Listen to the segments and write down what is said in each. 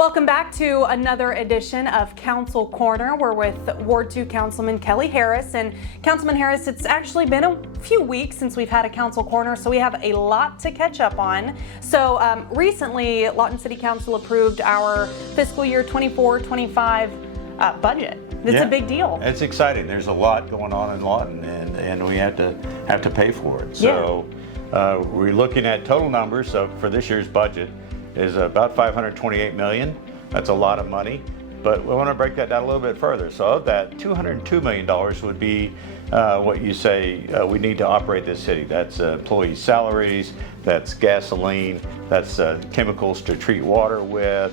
Welcome back to another edition of Council Corner. We're with Ward 2 Councilman Kelly Harris. And Councilman Harris, it's actually been a few weeks since we've had a Council Corner, so we have a lot to catch up on. So recently, Lawton City Council approved our fiscal year 24-25 budget. It's a big deal. It's exciting. There's a lot going on in Lawton, and we have to pay for it. So we're looking at total numbers. So for this year's budget is about $528 million. That's a lot of money, but we want to break that down a little bit further. So of that, $202 million would be what you say we need to operate this city. That's employee salaries, that's gasoline, that's chemicals to treat water with,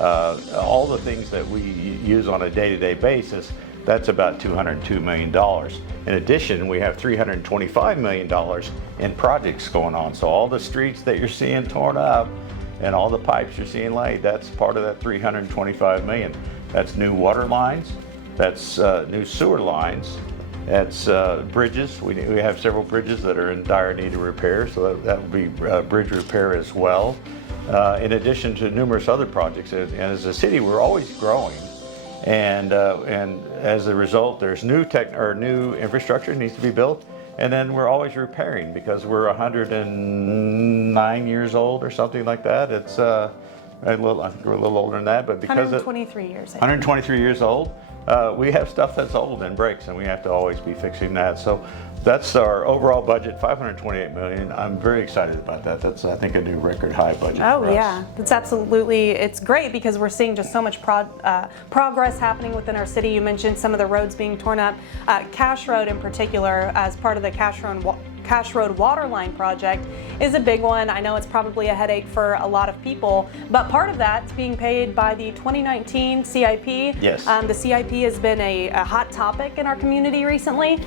all the things that we use on a day-to-day basis. That's about $202 million. In addition, we have $325 million in projects going on. So all the streets that you're seeing torn up and all the pipes you're seeing laid, that's part of that $325 million. That's new water lines, that's new sewer lines, that's bridges. We have several bridges that are in dire need of repair, so that would be bridge repair as well. In addition to numerous other projects. And as a city, we're always growing. And as a result, there's new infrastructure that needs to be built, and then we're always repairing because we're 109 years old or something like that. It's I think we're a little older than that, but because 123 years. 123 years old, we have stuff that's old and breaks, and we have to always be fixing that. So that's our overall budget, $528 million. I'm very excited about that. That's, I think, a new record high budget for us. Oh yeah, that's absolutely, it's great because we're seeing just so much progress happening within our city. You mentioned some of the roads being torn up. Cash Road in particular, as part of the Cash Road Waterline project, is a big one. I know it's probably a headache for a lot of people, but part of that's being paid by the 2019 CIP. Yes. The CIP has been a hot topic in our community recently.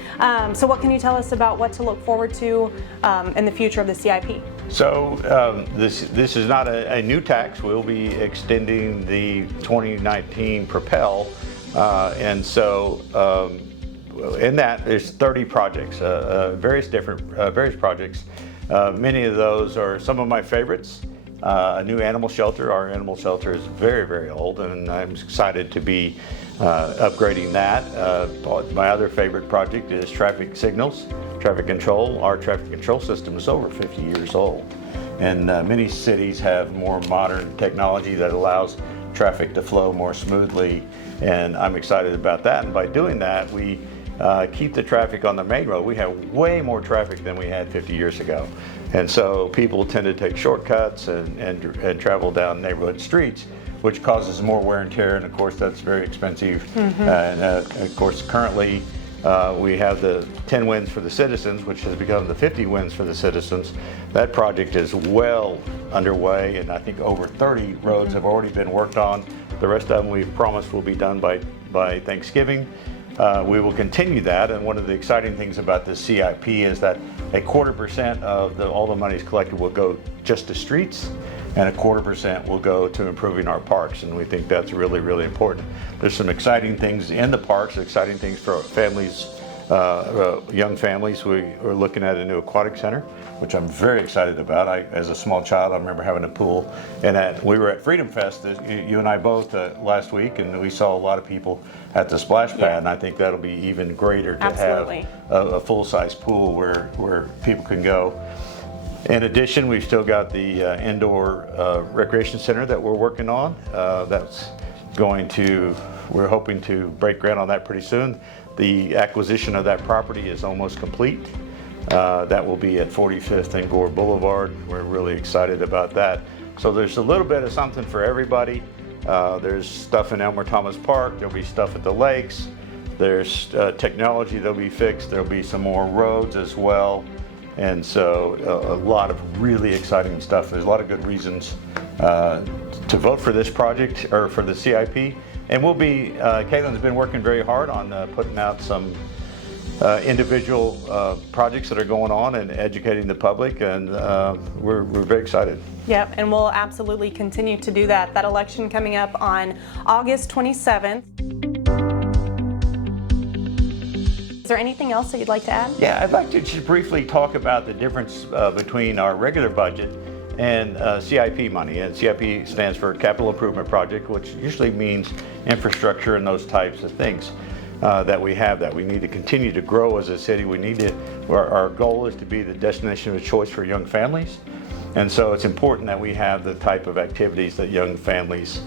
So what can you tell us about what to look forward to in the future of the CIP? So this is not a new tax. We'll be extending the 2019 PROPEL, and so in that there's 30 projects, various projects. Many of those are some of my favorites. A new animal shelter. Our animal shelter is very, very old, and I'm excited to be upgrading that. My other favorite project is traffic signals, traffic control. Our traffic control system is over 50 years old, and many cities have more modern technology that allows traffic to flow more smoothly, and I'm excited about that. And by doing that, we keep the traffic on the main road. We have way more traffic than we had 50 years ago. And so people tend to take shortcuts and travel down neighborhood streets, which causes more wear and tear, and of course that's very expensive. And of course currently we have the 10 wins for the citizens, which has become the 50 wins for the citizens. That project is well underway, and I think over 30 roads have already been worked on. The rest of them we've promised will be done by Thanksgiving. We will continue that, and one of the exciting things about this CIP is that 0.25% of all the monies collected will go just to streets, and 0.25% will go to improving our parks, and we think that's really, really important. There's some exciting things in the parks, exciting things for families, young families. We are looking at a new aquatic center, which I'm very excited about. As a small child, I remember having a pool, and we were at Freedom Fest, you and I both, last week, and we saw a lot of people at the splash pad, and I think that'll be even greater to have a full-size pool where people can go. In addition, we've still got the indoor recreation center that we're working on. We're hoping to break ground on that pretty soon. The acquisition of that property is almost complete. That will be at 45th and Gore Boulevard. We're really excited about that. So there's a little bit of something for everybody. There's stuff in Elmer Thomas Park. There'll be stuff at the lakes. There's technology that'll be fixed. There'll be some more roads as well. And so a lot of really exciting stuff. There's a lot of good reasons to vote for this project, or for the CIP. And Caitlin's been working very hard on putting out some individual projects that are going on and educating the public, and we're very excited. Yep, and we'll absolutely continue to do that. That election coming up on August 27th. Is there anything else that you'd like to add? Yeah, I'd like to just briefly talk about the difference between our regular budget and CIP money. And CIP stands for Capital Improvement Project, which usually means infrastructure and those types of things that we have that we need to continue to grow as a city. We need to, our goal is to be the destination of choice for young families. And so it's important that we have the type of activities that young families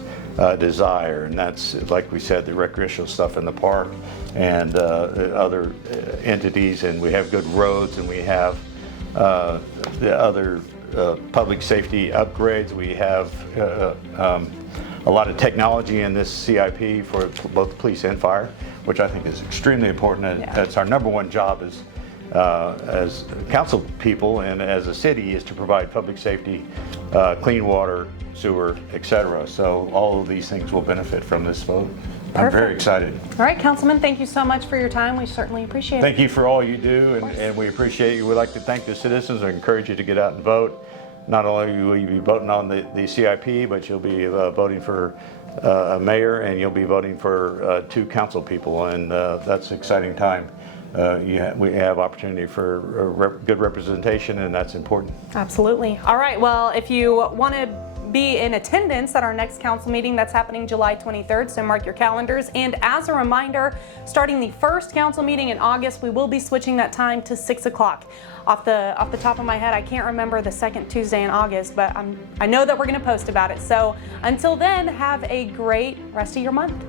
desire. And that's, like we said, the recreational stuff in the park and other entities. And we have good roads, and we have the other public safety upgrades. We have a lot of technology in this CIP for both police and fire, which I think is extremely important. And that's our number one job as council people and as a city, is to provide public safety, clean water, sewer, etc. So all of these things will benefit from this vote. I'm very excited. All right, Councilman, thank you so much for your time. We certainly appreciate it. Thank you for all you do, and we appreciate you. We'd like to thank the citizens and encourage you to get out and vote. Not only will you be voting on the CIP, but you'll be voting for a mayor, and you'll be voting for 2 council people, and that's an exciting time. We have opportunity for good representation, and that's important. Absolutely. All right, well, if you want to be in attendance at our next council meeting, that's happening July 23rd, so mark your calendars. And as a reminder, starting the first council meeting in August, we will be switching that time to 6 o'clock. Off the top of my head, I can't remember the second Tuesday in August, but I know that we're going to post about it. So until then, have a great rest of your month.